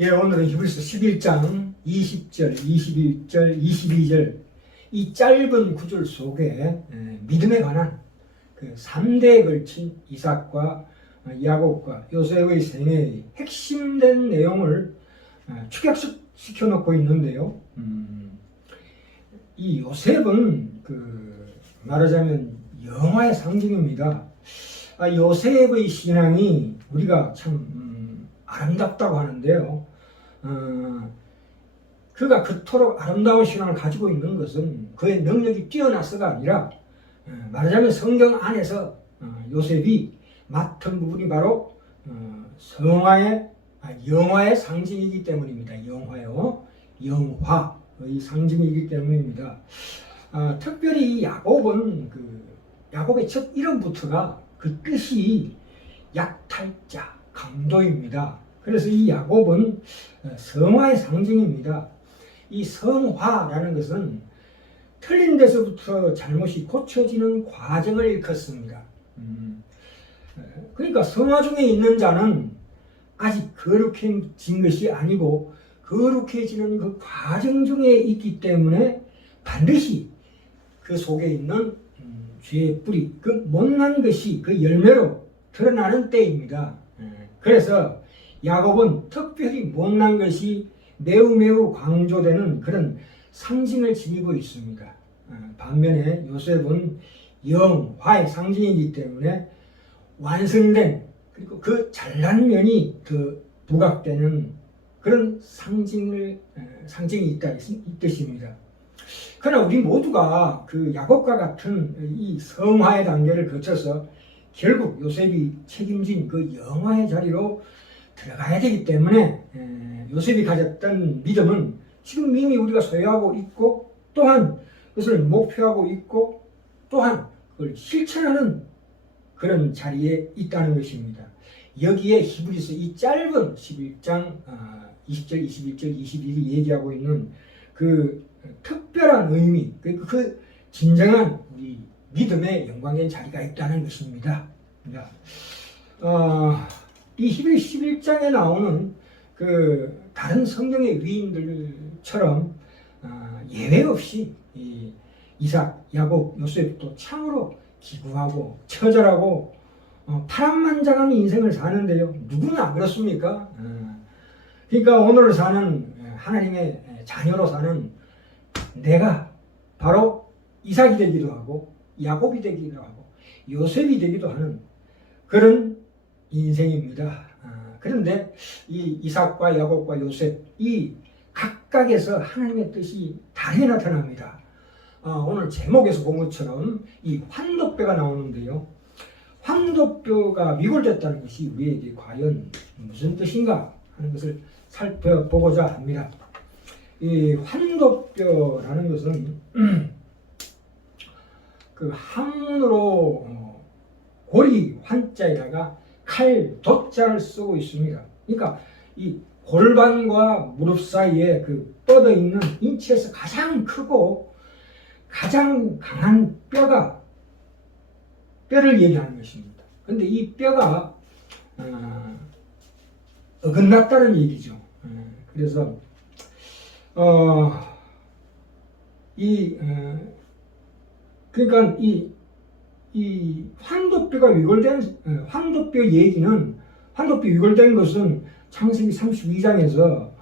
예, 오늘은 히브리서 11장 20절, 21절, 22절 이 짧은 구절 속에 믿음에 관한 그 3대에 걸친 이삭과 야곱과 요셉의 생애의 핵심된 내용을 축약시켜 놓고 있는데요. 이 요셉은 말하자면 영화의 상징입니다. 요셉의 신앙이 우리가 참 아름답다고 하는데요. 그가 그토록 아름다운 신앙을 가지고 있는 것은 그의 능력이 뛰어나서가 아니라 말하자면 성경 안에서 요셉이 맡은 부분이 바로 영화의 상징이기 때문입니다. 영화의 상징이기 때문입니다. 특별히 이 야곱의 첫 이름부터가 그 뜻이 약탈자, 강도입니다. 그래서 이 야곱은 성화의 상징입니다. 이 성화라는 것은 틀린 데서부터 잘못이 고쳐지는 과정을 일컫습니다. 그러니까 성화 중에 있는 자는 아직 거룩해진 것이 아니고 거룩해지는 그 과정 중에 있기 때문에 반드시 그 속에 있는 죄의 뿌리, 그 못난 것이 그 열매로 드러나는 때입니다. 그래서 야곱은 특별히 못난 것이 매우 강조되는 그런 상징을 지니고 있습니다. 반면에 요셉은 영화의 상징이기 때문에 완성된 그리고 그 잘난 면이 더 부각되는 그런 상징이 있다 이 뜻입니다. 그러나 우리 모두가 그 야곱과 같은 이 성화의 단계를 거쳐서 결국 요셉이 책임진 그 영화의 자리로 들어가야 되기 때문에 요셉이 가졌던 믿음은 지금 이미 우리가 소유하고 있고 또한 그것을 목표하고 있고 또한 그걸 실천하는 그런 자리에 있다는 것입니다. 여기에 히브리서 이 짧은 11장 20절, 21절, 22절이 얘기하고 있는 그 특별한 의미, 그 진정한 우리 믿음의 영광된 자리가 있다는 것입니다. 이 히브리 11장에 나오는 그 다른 성경의 위인들처럼 예외 없이 이삭, 야곱, 요셉도 참으로 기구하고 처절하고 파란만장한 인생을 사는데요. 누구나 그렇습니까? 그러니까 오늘 사는 하나님의 자녀로 사는 내가 바로 이삭이 되기도 하고 야곱이 되기도 하고 요셉이 되기도 하는 그런 인생입니다. 그런데 이 이삭과 야곱과 요셉 이 각각에서 하나님의 뜻이 다르게 나타납니다. 오늘 제목에서 본 것처럼 이 환도뼈가 나오는데요. 환도뼈가 위골됐다는 것이 우리에게 과연 무슨 뜻인가 하는 것을 살펴보고자 합니다. 이 환도뼈라는 것은 그 한문으로 고리 환자에다가 칼 돛자를 쓰고 있습니다. 그러니까 이 골반과 무릎 사이에 그 뻗어 있는 인체에서 가장 크고 가장 강한 뼈를 얘기하는 것입니다. 그런데 이 뼈가 어긋났다는 얘기죠. 그래서 그러니까 이 환도뼈가 위골된 환도뼈 얘기는 환도뼈 위골된 것은 창세기 32장에서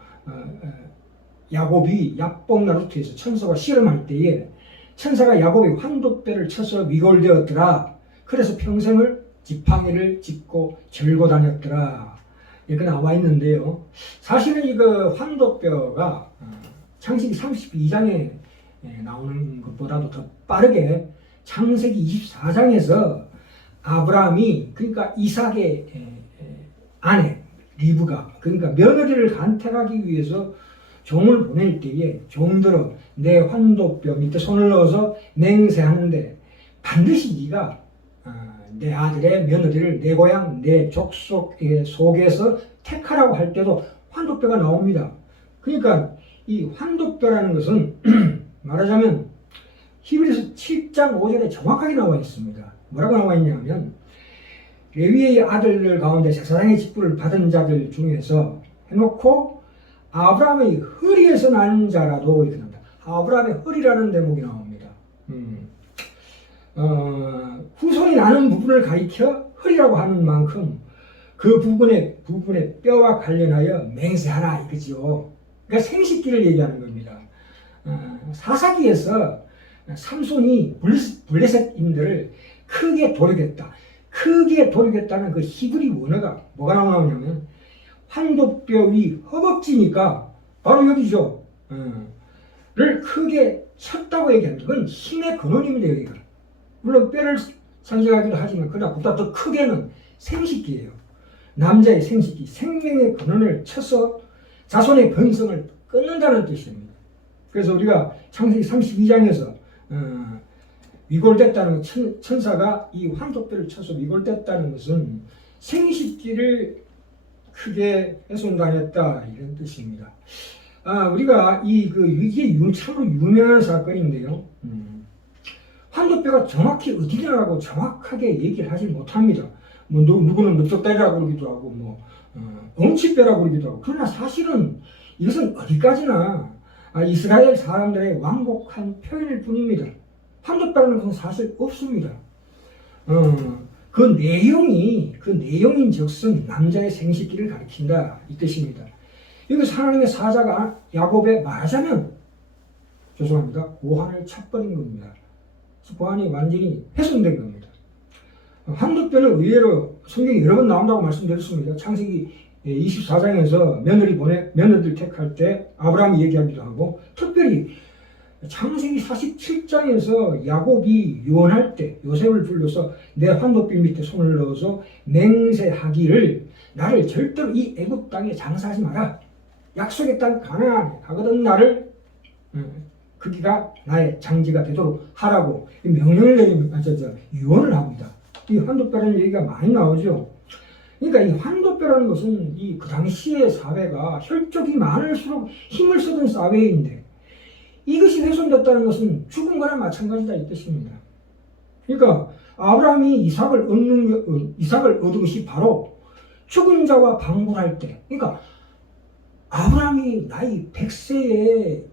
야곱이 야복나루트에서 천사가 실험할 때에 천사가 야곱의 환도뼈를 쳐서 위골되었더라. 그래서 평생을 지팡이를 짚고 절고 다녔더라. 이렇게 나와 있는데요. 사실은 이거 환도뼈가 창세기 32장에 나오는 것보다도 더 빠르게 창세기 24장에서 아브라함이 그러니까 이삭의 아내 리브가 그러니까 며느리를 간택하기 위해서 종을 보낼 때에 종들어 내 환도뼈 밑에 손을 넣어서 맹세하는데 반드시 네가 내 아들의 며느리를 내 고향 내 족속 속에서 택하라고 할 때도 환도뼈가 나옵니다. 그러니까 이 환도뼈라는 것은 말하자면 히브리서 7장 5절에 정확하게 나와 있습니다. 뭐라고 나와 있냐면 레위의 아들들 가운데 제사장의 직분을 받은 자들 중에서 해놓고 아브라함의 허리에서 난 자라도 이렇게 나옵니다. 아브라함의 허리라는 대목이 나옵니다. 후손이 나는 부분을 가리켜 허리라고 하는 만큼 그 부분의 뼈와 관련하여 맹세하라 이거죠. 그러니까 생식기를 얘기하는 겁니다. 사사기에서 삼손이 블레셋인들을 크게 도륙했다. 크게 도륙했다는 그 히브리 원어가 뭐가 나오냐면 환도뼈 위 허벅지니까 바로 여기죠. 를 크게 쳤다고 얘기합니다. 그건 힘의 근원입니다. 여기가. 물론 뼈를 상징하기도 하지만 그러나 보다 더 크게는 생식기예요. 남자의 생식기, 생명의 근원을 쳐서 자손의 번성을 끊는다는 뜻입니다. 그래서 우리가 창세기 32장에서 위골됐다는 천사가 이 환도뼈를 쳐서 위골됐다는 것은 생식기를 크게 훼손당했다 이런 뜻입니다. 우리가 이게 참으로 유명한 사건인데요. 환도뼈가 정확히 어디냐라고 정확하게 얘기를 하지 못합니다. 뭐 누구는 넓적다리라고 그러기도 하고 엉치뼈라고 그러기도 하고. 그러나 사실은 이것은 어디까지나 이스라엘 사람들의 완곡한 표현일 뿐입니다. 환도뼈라는 것은 사실 없습니다. 그 내용인즉슨 남자의 생식기를 가리킨다 이 뜻입니다. 여기서 하나님의 사자가 야곱에 말하자면 죄송합니다. 고환을 쳐버린 겁니다. 고환이 완전히 훼손된 겁니다. 환도뼈는 의외로 성경이 여러 번 나온다고 말씀드렸습니다. 창세기 24장에서 며느리들 택할 때 아브라함이 얘기하기도 하고, 특별히 창세기 47장에서 야곱이 유언할 때 요셉을 불러서 내 환도뼈 밑에 손을 넣어서 맹세하기를 나를 절대로 이 애굽 땅에 장사하지 마라. 약속의 땅 가나안에 가거든 나를 거기가 나의 장지가 되도록 하라고 명령을 내립니다. 유언을 합니다. 이 환도뼈라는 얘기가 많이 나오죠. 그러니까 이 환도뼈라는 것은 그 당시의 사회가 혈족이 많을수록 힘을 쓰던 사회인데 이것이 훼손됐다는 것은 죽은 거나 마찬가지다 이 뜻입니다. 그러니까 아브라함이 이삭을 얻은 것이 바로 죽은 자와 방문할 때, 그러니까 아브라함이 나이 100세에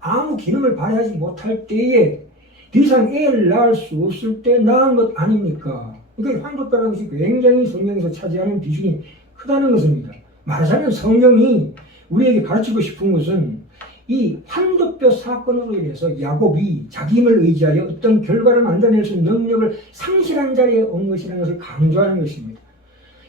아무 기능을 발휘하지 못할 때에 더 이상 애를 낳을 수 없을 때 낳은 것 아닙니까? 그러니까 환도뼈라는 것이 굉장히 성경에서 차지하는 비중이 크다는 것입니다. 말하자면 성경이 우리에게 가르치고 싶은 것은 이 환도뼈 사건으로 인해서 야곱이 자기 힘을 의지하여 어떤 결과를 만들어낼 수 있는 능력을 상실한 자리에 온 것이라는 것을 강조하는 것입니다.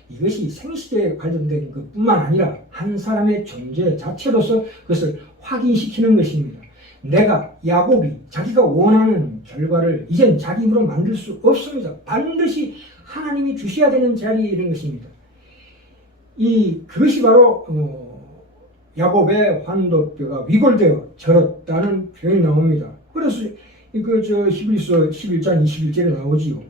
이것이 생식에 관련된 것뿐만 아니라 한 사람의 존재 자체로서 그것을 확인시키는 것입니다. 내가 야곱이 자기가 원하는 결과를 이젠 자기 힘으로 만들 수 없습니다. 반드시 하나님이 주셔야 되는 자리에 이른 것입니다. 그것이 바로 야곱의 환도뼈가 위골되어 절었다는 표현이 나옵니다. 그래서 히브리서 11장 21절에 나오지요.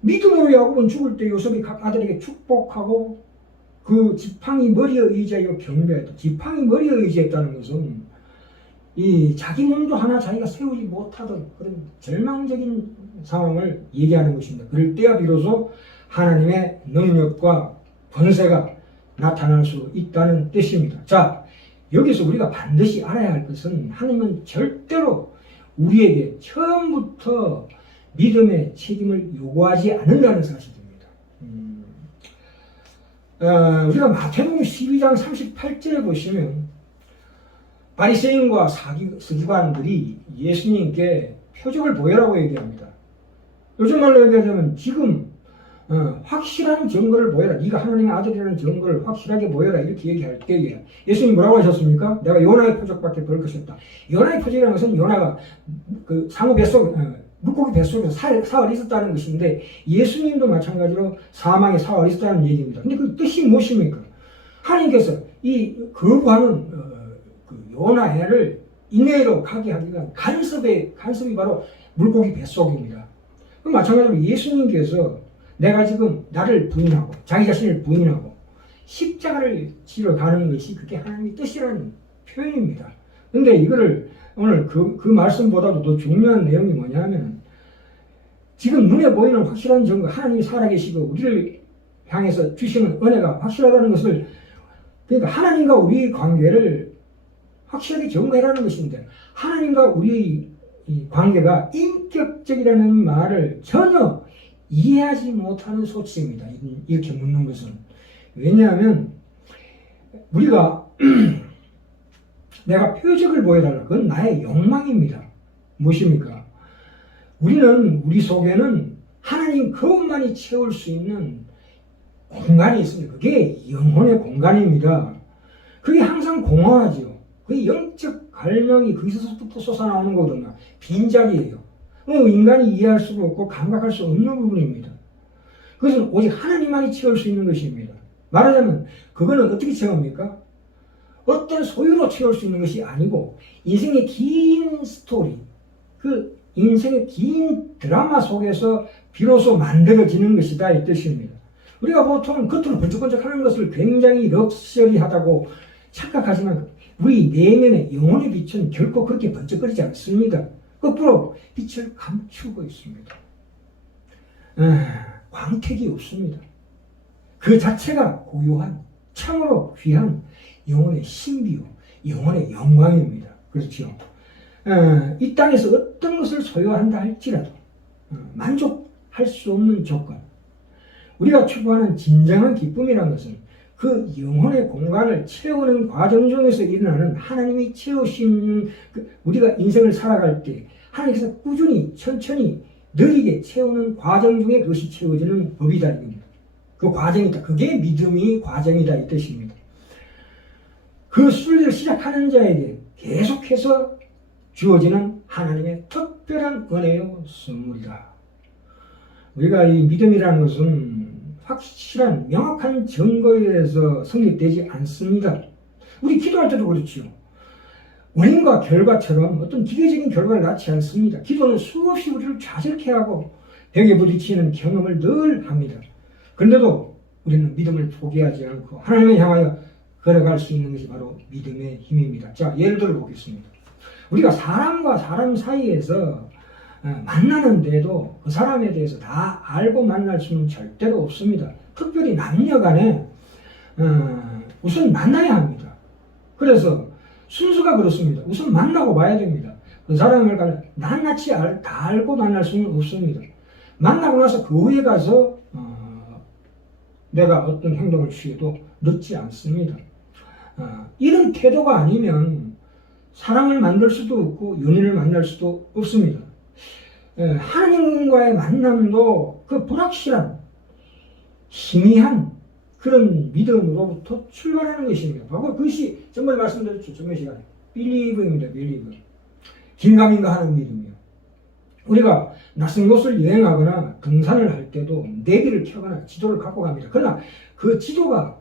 믿음으로 야곱은 죽을 때 요셉이 각 아들에게 축복하고 그 지팡이 머리에 의지하여 경배했다. 지팡이 머리에 의지했다는 것은 자기 몸도 하나 자기가 세우지 못하던 그런 절망적인 상황을 얘기하는 것입니다. 그럴 때야 비로소 하나님의 능력과 권세가 나타날 수 있다는 뜻입니다. 자, 여기서 우리가 반드시 알아야 할 것은 하나님은 절대로 우리에게 처음부터 믿음의 책임을 요구하지 않는다는 사실입니다. 우리가 마태복음 12장 38절에 보시면 바리새인과 서기관들이 예수님께 표적을 보여라고 얘기합니다. 요즘 말로 얘기하자면 지금 확실한 증거를 보여라. 네가 하나님의 아들이라는 증거를 확실하게 보여라. 이렇게 얘기할 때에 예수님 뭐라고 하셨습니까? 내가 요나의 표적밖에 볼 것이 없다. 요나의 표적이라는 것은 요나가 상어 뱃속 물고기 뱃속에서 사흘 있었다는 것인데 예수님도 마찬가지로 사망에 사흘 있었다는 얘기입니다. 근데 그 뜻이 무엇입니까? 하나님께서 거부하는 요나를 인내로 가게 하기 위한 간섭이 바로 물고기 뱃속입니다. 마찬가지로 예수님께서 내가 지금 나를 부인하고 자기 자신을 부인하고 십자가를 지러 가는 것이 그게 하나님의 뜻이라는 표현입니다. 근데 이거를 오늘 그 말씀보다도 더 중요한 내용이 뭐냐면 지금 눈에 보이는 확실한 증거, 하나님이 살아계시고 우리를 향해서 주시는 은혜가 확실하다는 것을 그러니까 하나님과 우리의 관계를 확실하게 점검해라는 것인데, 하나님과 우리의 이 관계가 인격적이라는 말을 전혀 이해하지 못하는 소치입니다. 이렇게 묻는 것은. 왜냐하면 우리가 내가 표적을 보여달라. 그건 나의 욕망입니다. 무엇입니까? 우리는 우리 속에는 하나님 그것만이 채울 수 있는 공간이 있습니다. 그게 영혼의 공간입니다. 그게 항상 공허하죠. 그 영적 갈망이 거기서부터 솟아나오는 거거든요. 빈자리예요. 인간이 이해할 수가 없고 감각할 수 없는 부분입니다. 그것은 오직 하나님만이 채울 수 있는 것입니다. 말하자면 그거는 어떻게 채웁니까? 어떤 소유로 채울 수 있는 것이 아니고 인생의 긴 스토리, 그 인생의 긴 드라마 속에서 비로소 만들어지는 것이다 이 뜻입니다. 우리가 보통 겉으로 번쩍번쩍하는 것을 굉장히 럭셔리하다고 착각하지만 우리 내면의 영혼의 빛은 결코 그렇게 번쩍거리지 않습니다. 거꾸로 빛을 감추고 있습니다. 광택이 없습니다. 그 자체가 고요한 참으로 귀한 영혼의 신비요 영혼의 영광입니다. 그렇죠. 이 땅에서 어떤 것을 소유한다 할지라도 만족할 수 없는 조건, 우리가 추구하는 진정한 기쁨이라는 것은 그 영혼의 공간을 채우는 과정 중에서 일어나는 하나님이 채우신 우리가 인생을 살아갈 때 하나님께서 꾸준히 천천히 느리게 채우는 과정 중에 그것이 채워지는 법이다 이겁니다. 그 과정이다. 그게 믿음이 과정이다 이 뜻입니다. 그 순리를 시작하는 자에게 계속해서 주어지는 하나님의 특별한 은혜요 선물이다. 우리가 이 믿음이라는 것은 확실한 명확한 증거에 의해서 성립되지 않습니다. 우리 기도할 때도 그렇죠. 원인과 결과처럼 어떤 기계적인 결과를 낳지 않습니다. 기도는 수없이 우리를 좌절케 하고 벽에 부딪히는 경험을 늘 합니다. 그런데도 우리는 믿음을 포기하지 않고 하나님을 향하여 걸어갈 수 있는 것이 바로 믿음의 힘입니다. 자, 예를 들어 보겠습니다. 우리가 사람과 사람 사이에서 만나는데도 그 사람에 대해서 다 알고 만날 수는 절대로 없습니다. 특별히 남녀 간에 우선 만나야 합니다. 그래서 순서가 그렇습니다. 우선 만나고 봐야 됩니다. 그 사람을 낱낱이 다 알고 만날 수는 없습니다. 만나고 나서 그 후에 가서 내가 어떤 행동을 취해도 늦지 않습니다. 이런 태도가 아니면 사랑을 만들 수도 없고 연인을 만날 수도 없습니다. 하나님과의 만남도 그 불확실한 희미한 그런 믿음으로부터 출발하는 것입니다. 바로 그것이 정말 말씀드렸죠. 정말 시간에 believe입니다. believer. 긴가민가 하는 믿음이요. 우리가 낯선 곳을 여행하거나 등산을 할 때도 내비를 켜거나 지도를 갖고 갑니다. 그러나 그 지도가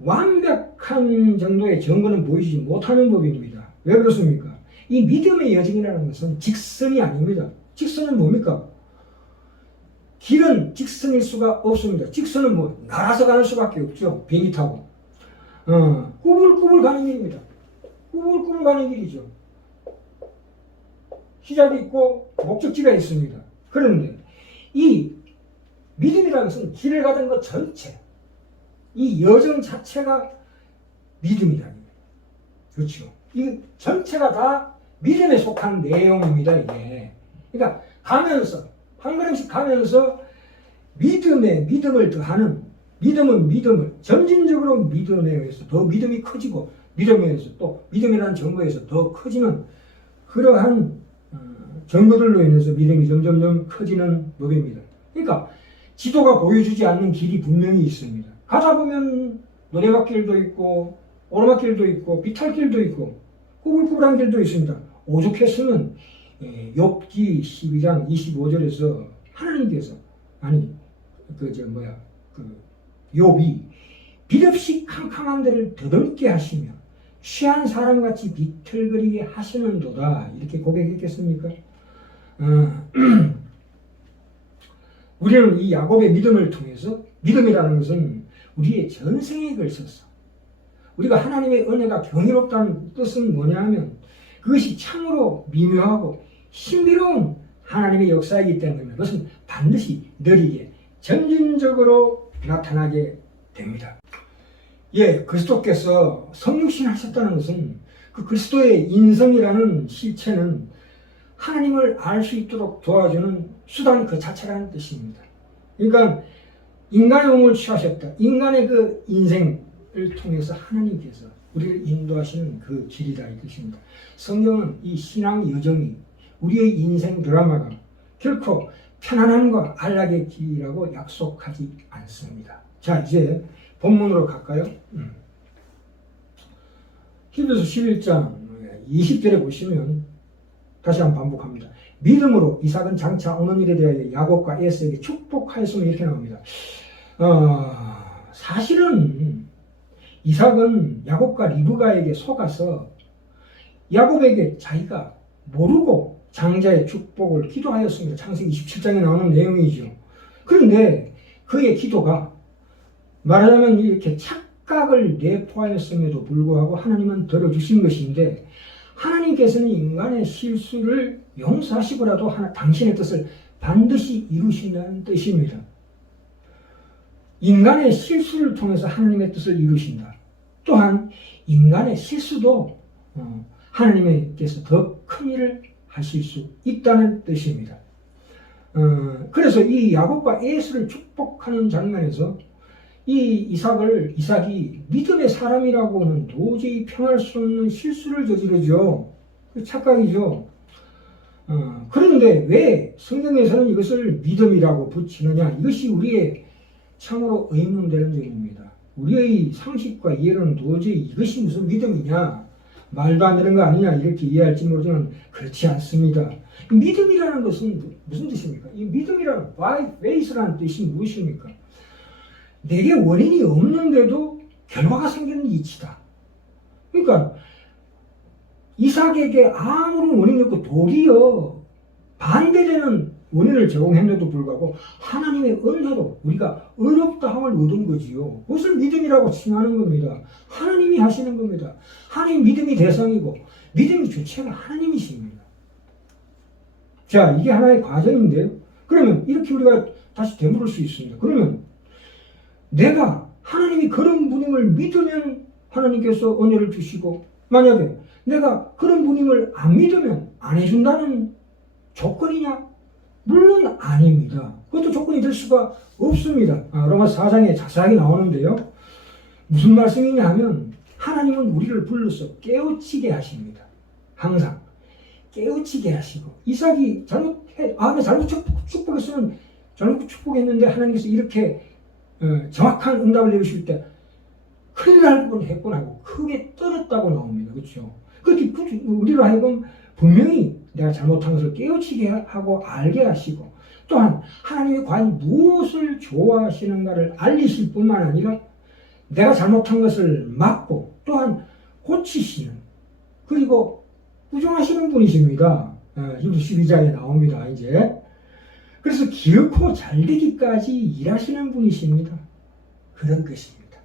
완벽한 정도의 증거는 보이지 못하는 법입니다. 왜 그렇습니까? 이 믿음의 여정이라는 것은 직선이 아닙니다. 직선은 뭡니까? 길은 직선일 수가 없습니다. 직선은 뭐 날아서 가는 수밖에 없죠. 비행기 타고. 꾸불꾸불 가는 길입니다. 꾸불꾸불 가는 길이죠. 시작이 있고 목적지가 있습니다. 그런데 이 믿음이라는 것은 길을 가던 것 전체, 이 여정 자체가 믿음이라는 거예요. 그렇죠. 이 전체가 다 믿음에 속한 내용입니다. 이게. 그러니까 가면서 한 걸음씩 가면서 믿음에 믿음을 더하는, 믿음은 믿음을 점진적으로 믿음에 의해서 더 믿음이 커지고 믿음에 의해서 또 믿음이라는 증거에서 더 커지는 그러한 증거들로 인해서 믿음이 점점점 커지는 법입니다. 그러니까 지도가 보여주지 않는 길이 분명히 있습니다. 가다 보면 노래밭길도 있고 오르막길도 있고 비탈길도 있고 꾸불꾸불한 길도 있습니다. 오죽했으면 욥기 12장 25절에서 하나님께서 욥이 빛없이 캄캄한 데를 더듬게 하시며 취한 사람같이 비틀거리게 하시는도다 이렇게 고백했겠습니까? 우리는 이 야곱의 믿음을 통해서, 믿음이라는 것은 우리의 전생에 걸쳐서 우리가 하나님의 은혜가 경이롭다는 뜻은 뭐냐 하면 그것이 참으로 미묘하고 신비로운 하나님의 역사이기 때문에 그것은 반드시 느리게 점진적으로 나타나게 됩니다. 예, 그리스도께서 성육신 하셨다는 것은 그 그리스도의 인성이라는 실체는 하나님을 알 수 있도록 도와주는 수단 그 자체라는 뜻입니다. 그러니까 인간의 몸을 취하셨다. 인간의 그 인생을 통해서 하나님께서 우리를 인도하시는 그 길이다 이 뜻입니다. 성경은 이 신앙 여정이 우리의 인생 드라마가 결코 편안함과 안락의 길이라고 약속하지 않습니다. 자, 이제 본문으로 갈까요? 히브리서 11장 20절에 보시면 다시 한번 반복합니다. 믿음으로 이삭은 장차 오는 일에 대하여 야곱과 에서에게 축복하였으면 이렇게 나옵니다. 사실은 이삭은 야곱과 리브가에게 속아서 야곱에게 자기가 모르고 장자의 축복을 기도하였습니다. 창세기 27장에 나오는 내용이죠. 그런데 그의 기도가 말하자면 이렇게 착각을 내포하였음에도 불구하고 하나님은 들어주신 것인데, 하나님께서는 인간의 실수를 용서하시고라도 당신의 뜻을 반드시 이루신다는 뜻입니다. 인간의 실수를 통해서 하나님의 뜻을 이루신다. 또한 인간의 실수도 하나님께서 더 큰 일을 하실 수 있다는 뜻입니다. 그래서 이 야곱과 에서를 축복하는 장면에서 이삭이 믿음의 사람이라고는 도저히 평할 수 없는 실수를 저지르죠. 착각이죠. 그런데 왜 성경에서는 이것을 믿음이라고 붙이느냐? 이것이 우리의 참으로 의문되는 점입니다. 우리의 상식과 이해로는 도저히 이것이 무슨 믿음이냐? 말도 안 되는 거 아니냐? 이렇게 이해할지 모르지만 그렇지 않습니다. 믿음이라는 것은 무슨 뜻입니까? 이 믿음이라는 faith라는 뜻이 무엇입니까? 내게 원인이 없는데도 결과가 생기는 이치다. 그러니까 이삭에게 아무런 원인이 없고 도리어 반대되는 원인을 제공했는데도 불구하고 하나님의 은혜로 우리가 어렵다 함을 얻은 거지요. 그것을 믿음이라고 칭하는 겁니다. 하나님이 하시는 겁니다. 하나님 믿음이 대상이고 믿음이 주체가 하나님이십니다. 자, 이게 하나의 과정인데요. 그러면 이렇게 우리가 다시 되물을 수 있습니다. 그러면 내가 하나님이 그런 분임을 믿으면 하나님께서 은혜를 주시고, 만약에 내가 그런 분임을 안 믿으면 안 해준다는 조건이냐? 물론 아닙니다. 그것도 조건이 될 수가 없습니다. 로마서 4장에 자세하게 나오는데요. 무슨 말씀이냐 하면 하나님은 우리를 불러서 깨우치게 하십니다. 항상 깨우치게 하시고, 이삭이 잘못 축복했으면 잘못 축복했는데 하나님께서 이렇게 정확한 응답을 내리실 때 큰일 날 뻔했구나, 크게 떨었다고 나옵니다. 그렇죠? 그렇게 우리로 하여금 분명히 내가 잘못한 것을 깨우치게 하고 알게 하시고, 또한 하나님이 과연 무엇을 좋아하시는가를 알리실 뿐만 아니라 내가 잘못한 것을 막고 또한 고치시는, 그리고 구종하시는 분이십니다. 히브리서 12장에 나옵니다. 이제 그래서 기어코 잘되기까지 일하시는 분이십니다. 그런 것입니다.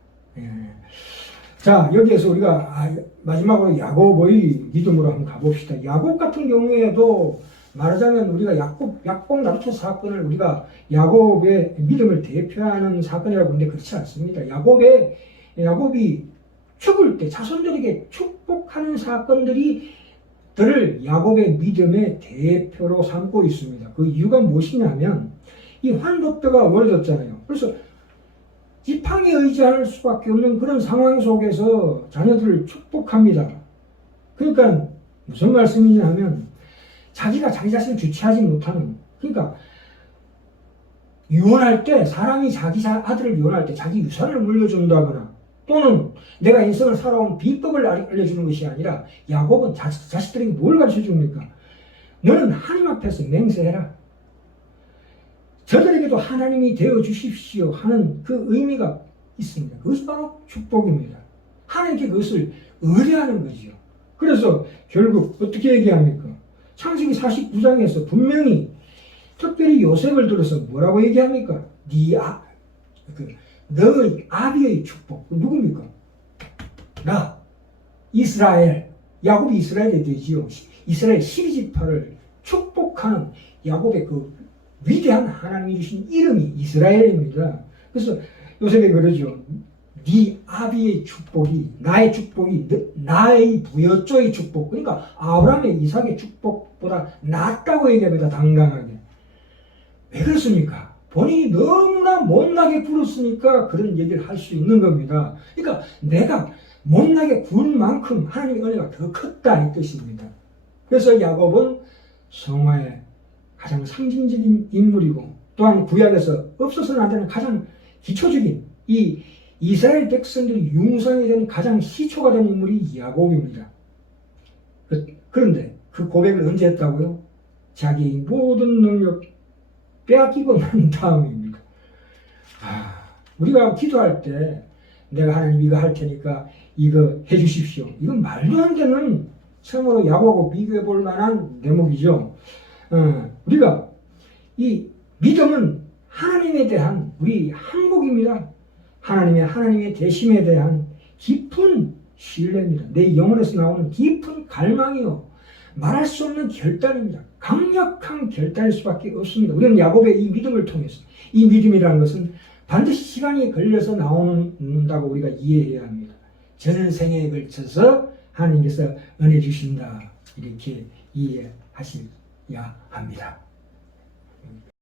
자, 여기에서 우리가 마지막으로 야곱의 믿음으로 한번 가봅시다. 야곱 같은 경우에도 말하자면 우리가 약복 나루토 사건을 우리가 야곱의 믿음을 대표하는 사건이라고 하는데 그렇지 않습니다. 야곱이 죽을 때 자손들에게 축복하는 사건들을 야곱의 믿음의 대표로 삼고 있습니다. 그 이유가 무엇이냐면 이 환도뼈가 멀어졌잖아요. 그래서 지팡이 의지할 수밖에 없는 그런 상황 속에서 자녀들을 축복합니다. 그러니까 무슨 말씀이냐 하면 자기가 자기 자신을 주체하지 못하는, 그러니까 유언할 때, 사람이 자기 아들을 유언할 때 자기 유산을 물려준다거나 또는 내가 인생을 살아온 비법을 알려주는 것이 아니라, 야곱은 자식들에게 뭘 가르쳐 줍니까? 너는 하나님 앞에서 맹세해라. 저들에게도 하나님이 되어 주십시오 하는 그 의미가 있습니다. 그것이 바로 축복입니다. 하나님께 그것을 의뢰하는 거죠. 그래서 결국 어떻게 얘기합니까? 창세기 49장에서 분명히 특별히 요셉을 들어서 뭐라고 얘기합니까? 너의 아비의 축복. 누굽니까? 나, 이스라엘. 야곱이 이스라엘이 되지요. 이스라엘 12지파를 축복하는 야곱의 그 위대한 하나님이 주신 이름이 이스라엘입니다. 그래서 요셉이 그러죠. 네 아비의 축복이 나의 축복이 나의 부여조의 축복 그러니까 아브라함의 이삭의 축복보다 낫다고 얘기합니다. 당당하게. 왜 그렇습니까? 본인이 너무나 못나게 굴었으니까 그런 얘기를 할 수 있는 겁니다. 그러니까 내가 못나게 굴 만큼 하나님의 은혜가 더 컸다 이 뜻입니다. 그래서 야곱은 성화의 가장 상징적인 인물이고 또한 구약에서 없어서는 안 되는 가장 기초적인 이 이스라엘 백성들이 융성이 된 가장 시초가 된 인물이 야곱입니다. 그런데 그 고백을 언제 했다고요? 자기의 모든 능력 빼앗기고 난 다음입니다. 우리가 기도할 때 내가 하나님 이거 할 테니까 이거 해주십시오. 이건 말도 안 되는 참으로 야곱하고 비교해 볼 만한 대목이죠. 우리가 이 믿음은 하나님에 대한 우리 항복입니다. 하나님의 대심에 대한 깊은 신뢰입니다. 내 영혼에서 나오는 깊은 갈망이요. 말할 수 없는 결단입니다. 강력한 결단일 수밖에 없습니다. 우리는 야곱의 이 믿음을 통해서 이 믿음이라는 것은 반드시 시간이 걸려서 나오는다고 우리가 이해해야 합니다. 전생에 걸쳐서 하나님께서 은혜 주신다 이렇게 이해하셔야 합니다.